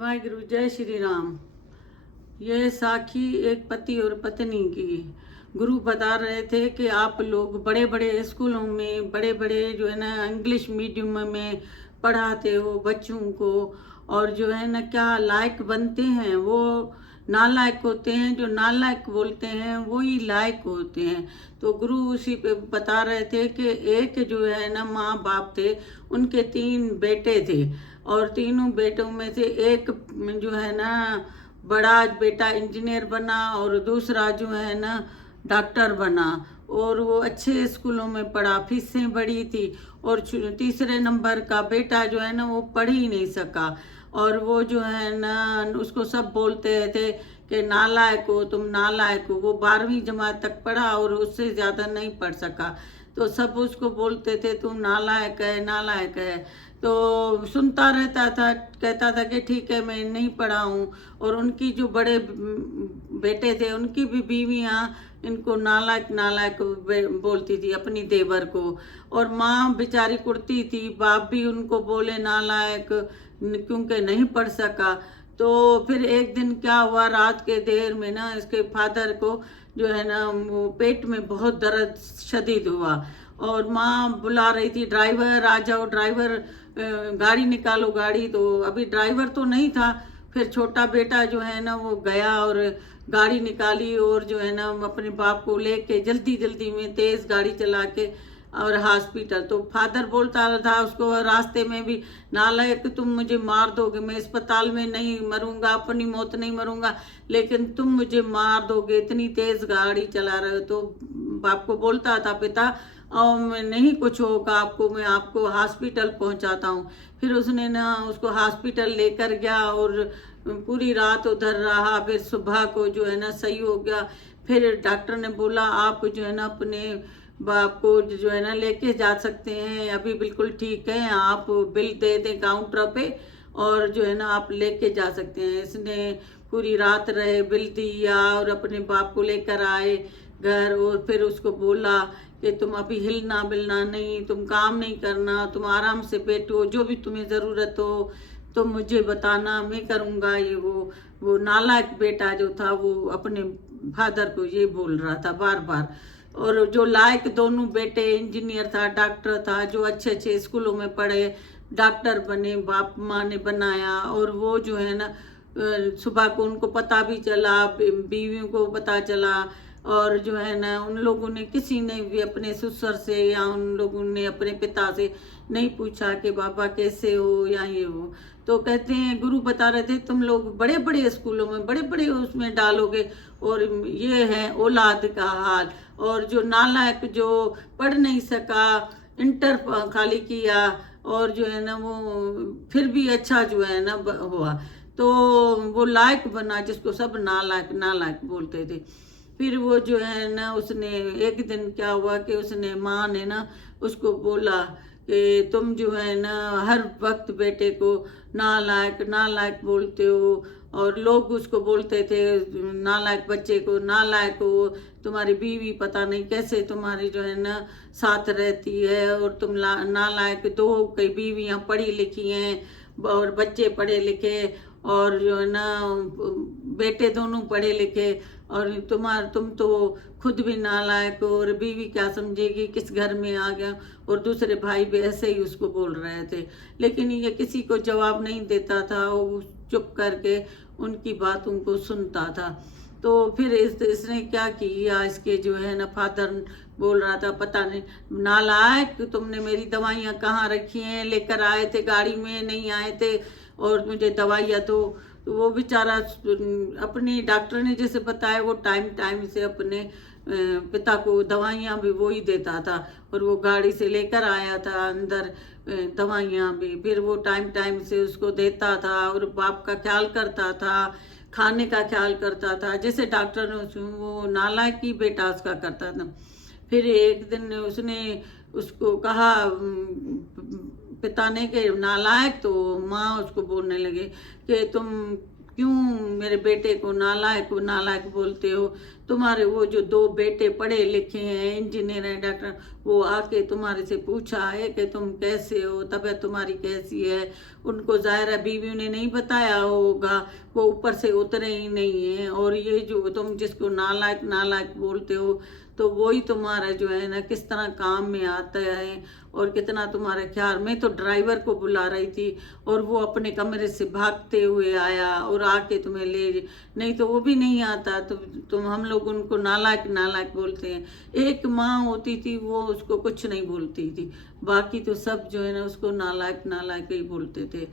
वाहिगुरु जय श्री राम। यह साखी एक पति और पत्नी की। गुरु बता रहे थे कि आप लोग बड़े बड़े स्कूलों में बड़े बड़े जो है ना इंग्लिश मीडियम में पढ़ाते हो बच्चों को, और जो है ना क्या लायक बनते हैं वो नालायक होते हैं, जो नालायक बोलते हैं वही लायक होते हैं। तो गुरु उसी पे बता रहे थे कि एक जो है ना माँ बाप थे, उनके 3 बेटे थे, और तीनों बेटों में से एक जो है ना बड़ा बेटा इंजीनियर बना और दूसरा जो है ना डॉक्टर बना, और वो अच्छे स्कूलों में पढ़ा, फीसें बड़ी थी। और तीसरे नंबर का बेटा जो है ना वो पढ़ ही नहीं सका, और वो जो है ना उसको सब बोलते थे कि नालायक हो तुम, नालायक हो। वो 12वीं जमात तक पढ़ा और उससे ज़्यादा नहीं पढ़ सका, तो सब उसको बोलते थे तुम नालायक है, नालायक है। तो सुनता रहता था, कहता था कि ठीक है मैं नहीं पढ़ा हूँ। और उनकी जो बड़े बेटे थे उनकी भी बीवियाँ इनको नालायक नालायक बोलती थी, अपनी देवर को। और माँ बेचारी कुड़ती थी, बाप भी उनको बोले नालायक क्योंकि नहीं पढ़ सका। तो फिर एक दिन क्या हुआ, रात के देर में ना इसके फादर को जो है ना वो पेट में बहुत दर्द शदीद हुआ, और माँ बुला रही थी ड्राइवर आ जाओ, ड्राइवर गाड़ी निकालो गाड़ी। तो अभी ड्राइवर तो नहीं था। फिर छोटा बेटा जो है ना वो गया और गाड़ी निकाली, और जो है ना अपने बाप को लेके जल्दी जल्दी में तेज गाड़ी चला के और हॉस्पिटल। तो फादर बोलता था उसको रास्ते में भी, नालायक तुम मुझे मार दोगे, मैं अस्पताल में नहीं मरूंगा, अपनी मौत नहीं मरूंगा, लेकिन तुम मुझे मार दोगे, इतनी तेज गाड़ी चला रहे हो। तो बाप को बोलता था पिता, और मैं नहीं कुछ होगा आपको, मैं आपको हॉस्पिटल पहुंचाता हूँ। फिर उसने ना उसको हॉस्पिटल लेकर गया और पूरी रात उधर रहा। फिर सुबह को जो है ना सही हो गया। फिर डॉक्टर ने बोला आप जो है ना अपने बाप को जो है ना लेके जा सकते हैं, अभी बिल्कुल ठीक है, आप बिल दे दें काउंटर पे और जो है ना आप लेके जा सकते हैं। इसने पूरी रात रहे, बिल दिया और अपने बाप को लेकर आए घर। और फिर उसको बोला कि तुम अभी हिलना बिलना नहीं, तुम काम नहीं करना, तुम आराम से बैठो, जो भी तुम्हें ज़रूरत हो तो मुझे बताना, मैं करूँगा ये वो नालायक बेटा जो था वो अपने फादर को ये बोल रहा था बार बार। और जो लायक दोनों बेटे, इंजीनियर था, डॉक्टर था, जो अच्छे अच्छे स्कूलों में पढ़े, डॉक्टर बने, बाप माँ ने बनाया। और वो जो है ना सुबह को उनको पता भी चला, बीवियों को पता चला, और जो है ना उन लोगों ने, किसी ने भी अपने ससुर से या उन लोगों ने अपने पिता से नहीं पूछा कि बाबा कैसे हो या ये हो। तो कहते हैं गुरु बता रहे थे तुम लोग बड़े बड़े स्कूलों में बड़े बड़े उसमें डालोगे, और ये है औलाद का हाल। और जो नालायक जो पढ़ नहीं सका, इंटर खाली किया, और जो है ना वो फिर भी अच्छा जो है ना हुआ, तो वो लायक बना, जिसको सब नालायक नालायक बोलते थे। फिर वो जो है ना उसने एक दिन क्या हुआ कि उसने माँ ने ना उसको बोला कि तुम जो है ना हर वक्त बेटे को नालायक नालायक बोलते हो, और लोग उसको बोलते थे नालायक बच्चे को, नालायक हो, तुम्हारी बीवी पता नहीं कैसे तुम्हारी जो है ना साथ रहती है, और तुम नालायक, दो कई बीवियां पढ़ी लिखी हैं और बच्चे पढ़े लिखे, और जो है ना बेटे दोनों पढ़े लिखे, और तुम तो खुद भी नालायक हो, और बीवी क्या समझेगी, किस घर में आ गया। और दूसरे भाई भी ऐसे ही उसको बोल रहे थे, लेकिन ये किसी को जवाब नहीं देता था, वो चुप करके उनकी बातों को सुनता था। तो फिर इसने क्या किया, इसके जो है ना फादर बोल रहा था पता नहीं नालायक तुमने मेरी दवाइयाँ कहाँ रखी हैं, लेकर आए थे गाड़ी में, नहीं आए थे, और मुझे दवाइयाँ तो वो बेचारा अपनी डॉक्टर ने जैसे बताया वो टाइम टाइम से अपने पिता को दवाइयाँ भी वो ही देता था, और वो गाड़ी से लेकर आया था अंदर दवाइयाँ भी, फिर वो टाइम टाइम से उसको देता था, और बाप का ख्याल करता था, खाने का ख्याल करता था, जैसे डॉक्टर ने वो नालायक ही बेटा उसका करता था। फिर एक दिन उसने उसको कहा पिता ने कि नालायक, तो माँ उसको बोलने लगे कि तुम क्यों मेरे बेटे को नालायक बोलते हो, तुम्हारे वो जो 2 बेटे पढ़े लिखे हैं, इंजीनियर हैं, डॉक्टर, वो आके तुम्हारे से पूछा है कि तुम कैसे हो, तबीयत तुम्हारी कैसी है। उनको ज़ाहिर है बीवियों ने नहीं बताया होगा, वो ऊपर से उतरे ही नहीं है। और ये जो तुम जिसको नालायक नालायक बोलते हो, तो वही तुम्हारा जो है ना किस तरह काम में आता है और कितना तुम्हारा ख्याल। मैं तो ड्राइवर को बुला रही थी और वो अपने कमरे से भागते हुए आया और आके तुम्हें ले, नहीं तो वो भी नहीं आता। तो तुम हम लोग उनको नालायक नालायक बोलते हैं। एक माँ होती थी वो उसको कुछ नहीं बोलती थी, बाकी तो सब जो है ना उसको नालायक नालायक ही बोलते थे।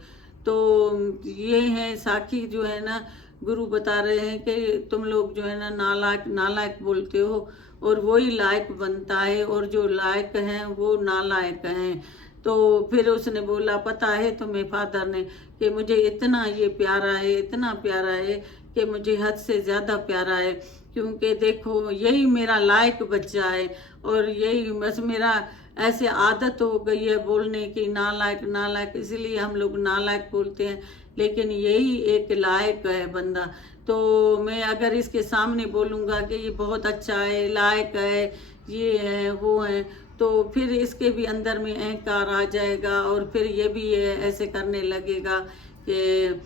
तो ये है साखी जो है ना, गुरु बता रहे हैं कि तुम लोग जो है ना नालायक नालायक बोलते हो और वही लायक बनता है, और जो लायक हैं वो नालायक हैं। तो फिर उसने बोला पता है तुम्हें फादर ने कि मुझे इतना ये प्यारा है, इतना प्यारा है कि मुझे हद से ज़्यादा प्यारा है, क्योंकि देखो यही मेरा लायक बच्चा है। और यही बस मेरा ऐसे आदत हो गई है बोलने की नालायक नालायक, इसलिए हम लोग नालायक बोलते हैं। लेकिन यही एक लायक है बंदा। तो मैं अगर इसके सामने बोलूँगा कि ये बहुत अच्छा है, लायक है, ये है वो है, तो फिर इसके भी अंदर में अहंकार आ जाएगा और फिर ये भी ऐसे करने लगेगा कि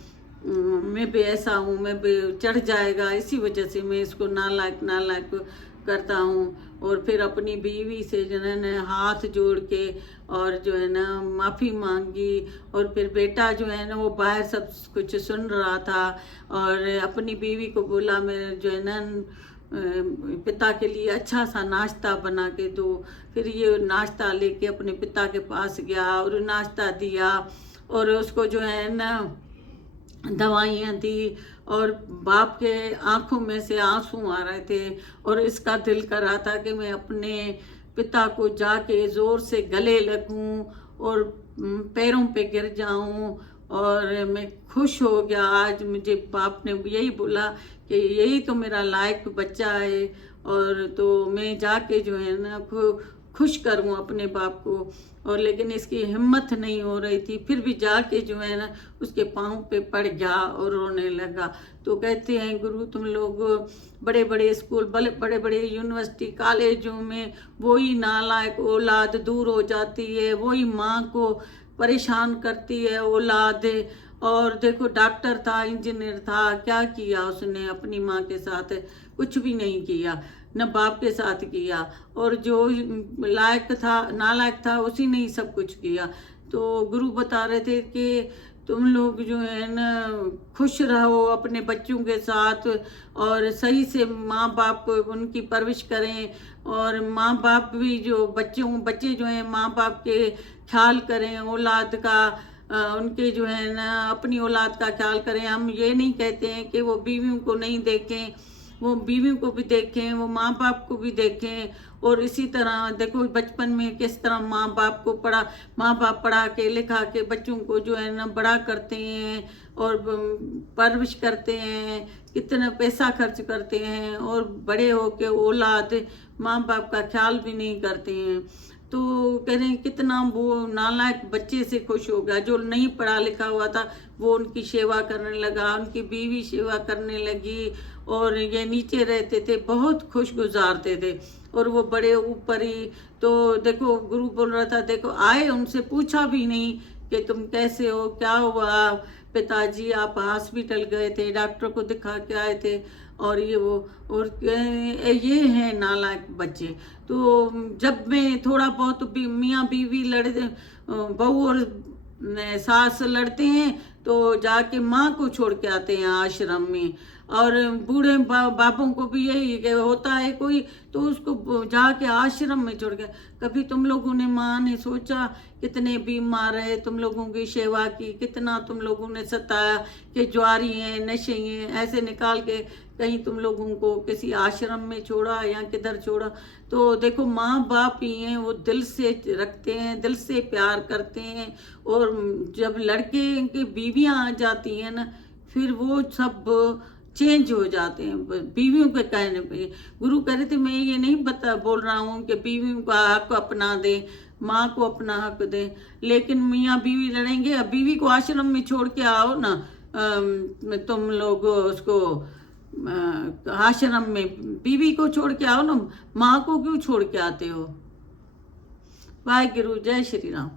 मैं भी ऐसा हूँ, मैं भी चढ़ जाएगा। इसी वजह से मैं इसको नालायक नालायक करता हूँ। और फिर अपनी बीवी से जो है ना हाथ जोड़ के और जो है ना माफ़ी मांगी। और फिर बेटा जो है ना वो बाहर सब कुछ सुन रहा था और अपनी बीवी को बोला मैं जो है ना पिता के लिए अच्छा सा नाश्ता बना के दो। फिर ये नाश्ता लेके अपने पिता के पास गया और नाश्ता दिया और उसको जो है ना दवाइयाँ दी। और बाप के आंखों में से आंसू आ रहे थे और इसका दिल कर रहा था कि मैं अपने पिता को जाके ज़ोर से गले लगूं और पैरों पे गिर जाऊं। और मैं खुश हो गया, आज मुझे बाप ने यही बोला कि यही तो मेरा लायक बच्चा है। और तो मैं जाके जो है ना खुश करूं अपने बाप को। और लेकिन इसकी हिम्मत नहीं हो रही थी, फिर भी जाके जो है ना उसके पाँव पे पड़ गया और रोने लगा। तो कहते हैं गुरु तुम लोग बड़े बड़े स्कूल, बड़े बड़े यूनिवर्सिटी कॉलेजों में वही नालायक औलाद दूर हो जाती है, वही माँ को परेशान करती है औलाद। और देखो डॉक्टर था, इंजीनियर था, क्या किया उसने अपनी माँ के साथ? कुछ भी नहीं किया, न बाप के साथ किया। और जो लायक था नालायक था उसी ने ही सब कुछ किया। तो गुरु बता रहे थे कि तुम लोग जो है ना खुश रहो अपने बच्चों के साथ और सही से माँ बाप उनकी परवरिश करें। और माँ बाप भी जो बच्चे जो हैं माँ बाप के ख्याल करें, औलाद का उनके जो है ना अपनी औलाद का ख्याल करें। हम ये नहीं कहते हैं कि वो बीवियों को नहीं देखें, वो बीवियों को भी देखें, वो माँ बाप को भी देखें। और इसी तरह देखो बचपन में किस तरह माँ बाप पढ़ा के लिखा के बच्चों को जो है ना बड़ा करते हैं और परवरिश करते हैं, कितना पैसा खर्च करते हैं और बड़े होके औलाद माँ बाप का ख्याल भी नहीं करते हैं। तो कह रहे हैं कितना वो नालायक बच्चे से खुश हो गया। जो नहीं पढ़ा लिखा हुआ था वो उनकी सेवा करने लगा, उनकी बीवी सेवा करने लगी और ये नीचे रहते थे, बहुत खुश गुजारते थे और वो बड़े ऊपर ही। तो देखो गुरु बोल रहा था, देखो आए उनसे पूछा भी नहीं कि तुम कैसे हो, क्या हुआ पिताजी, आप हॉस्पिटल गए थे, डॉक्टर को दिखा के आए थे और ये वो। और ये हैं नालायक बच्चे। तो जब मैं थोड़ा बहुत भी मियाँ बीवी बहू और सास लड़ते हैं तो जाके माँ को छोड़ के आते हैं आश्रम में। और बूढ़े बापों को भी यही होता है कोई तो उसको जाके आश्रम में छोड़ के। कभी तुम लोगों ने माँ ने सोचा कितने बीमार है, तुम लोगों की सेवा की, कितना तुम लोगों ने सताया कि ज्वारी हैं, नशे हैं, ऐसे निकाल के कहीं तुम लोगों को किसी आश्रम में छोड़ा या किधर छोड़ा? तो देखो माँ बाप ही हैं, वो दिल से रखते हैं, दिल से प्यार करते हैं। और जब लड़के की बीवियाँ आ जाती हैं ना फिर वो सब चेंज हो जाते हैं बीवियों के कहने पे। गुरु कह रहे थे मैं ये नहीं बोल रहा हूँ कि बीवियों का हक अपना दे, माँ को अपना हक दे, लेकिन मियाँ बीवी लड़ेंगे, बीवी को आश्रम में छोड़ के आओ ना तुम लोग उसको आश्रम में बीवी को छोड़ के आओ ना, माँ को क्यों छोड़ के आते हो। वाहिगुरु, जय श्री राम।